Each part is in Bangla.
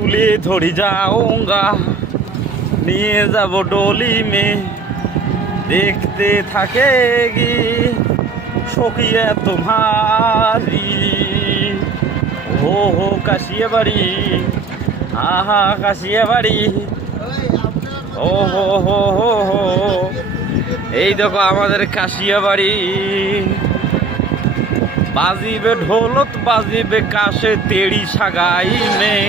তুলে ধরি जाऊंगा নিয়ে যাব डोली में देखते थकेगी शौकिया तुम्हारी हो काशिया बाड़ी आहा काशिया बाड़ी ও হো এই দেখো আমাদের কাশিয়া বাড়ি बाजीबे ढोलत बाजीबे काशे तेड़ी सगाई में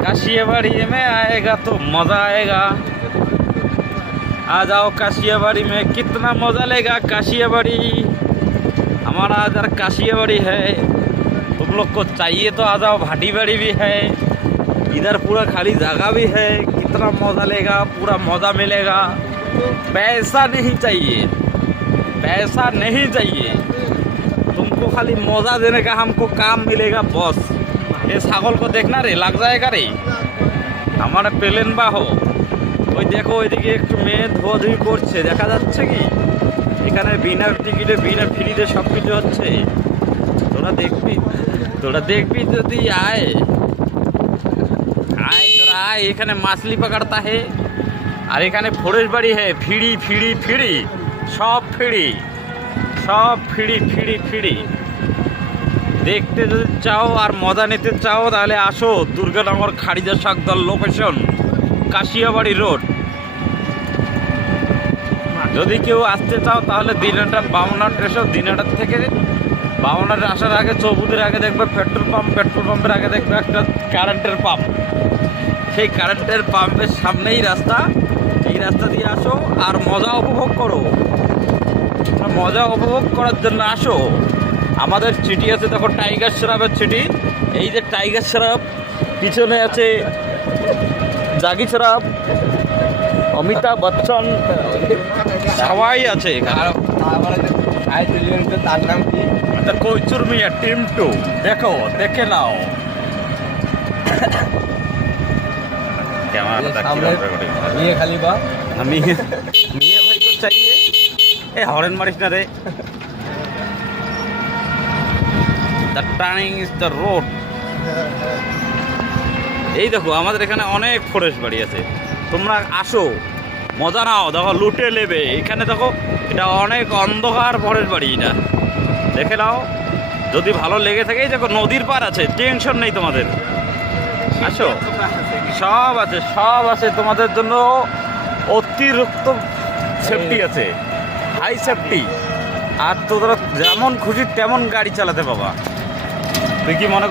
काशिया बाड़ी में आएगा तो मजा आएगा आ जाओ काशिया बाड़ी में कितना मजा लेगा काशिया बाड़ी हमारा इधर काशिया बाड़ी है तुम लोग को चाहिए तो आ जाओ भाटी बाड़ी भी है इधर पूरा खाली जगह भी है कितना मजा लेगा पूरा मजा मिलेगा पैसा नहीं चाहिए पैसा नहीं चाहिए तुमको खाली मजा देने का हमको काम मिलेगा बॉस ये ছাগল को देखना रे लग जाएगा रे हमारा प्लेन বা हो ওই দেখো ওইদিকে একটু মেয়ে ধোয়াধুয়ি করছে দেখা যাচ্ছে কি এখানে বিনা টিকিটে বিনা ফ্রিতে সব কিছু হচ্ছে তোরা দেখবি যদি আয় তোরা আয় এখানে মাছলি पकड़ता है আর এখানে ফরেস্ট বাড়ি है ফ্রি ফ্রি ফ্রি সব ফ্রি সব ফ্রি ফ্রি ফ্রি দেখতে যদি চাও আর মজা নিতে চাও তাহলে আসো দুর্গানগর খাড়িজা শাকদল লোকেশন কাশিয়াবাড়ি রোড যদি কেউ আসতে চাও তাহলে দিনাটা বামনাট এসো দিনাটার থেকে বামনাট আসার আগে চৌবুদের আগে দেখবে পেট্রোল পাম্পের আগে দেখবে একটা কারেন্টের পাম্প সেই কারেন্টের পাম্পের সামনেই রাস্তা এই রাস্তা দিয়ে আসো আর মজা উপভোগ করো মজা উপভোগ করার জন্য আসো আমাদের চিঠি আছে দেখো টাইগার শ্রফের চিঠি এই যে টাইগার শ্রফ পিছনে আছে জাগি শ্রফ অমিতাভ বচ্চন সবাই আছে তার নাম কি কইচুর মিয়া টিম 2 দেখো দেখে নাও ये खाली बा मियाँ भाई को चाहिए ए हॉर्न मारिस ना रे the turning is the road এই দেখো আমাদের এখানে অনেক ফরেস্ট বাড়ি আছে তোমরা আসো মজা নাও দেখো লুটে নেবে এখানে দেখো এটা অনেক অন্ধকার ফরেস্ট বাড়ি এটা দেখে নাও যদি ভালো লেগে থাকে এই দেখো নদীর পার আছে টেনশন নেই তোমাদের আসো সব আছে তোমাদের জন্য অতিরিক্ত সেফটি আছে হাই সেফটি আর তোমরা যেমন খুশি তেমন গাড়ি চালাতে পাবা তুই কি মনে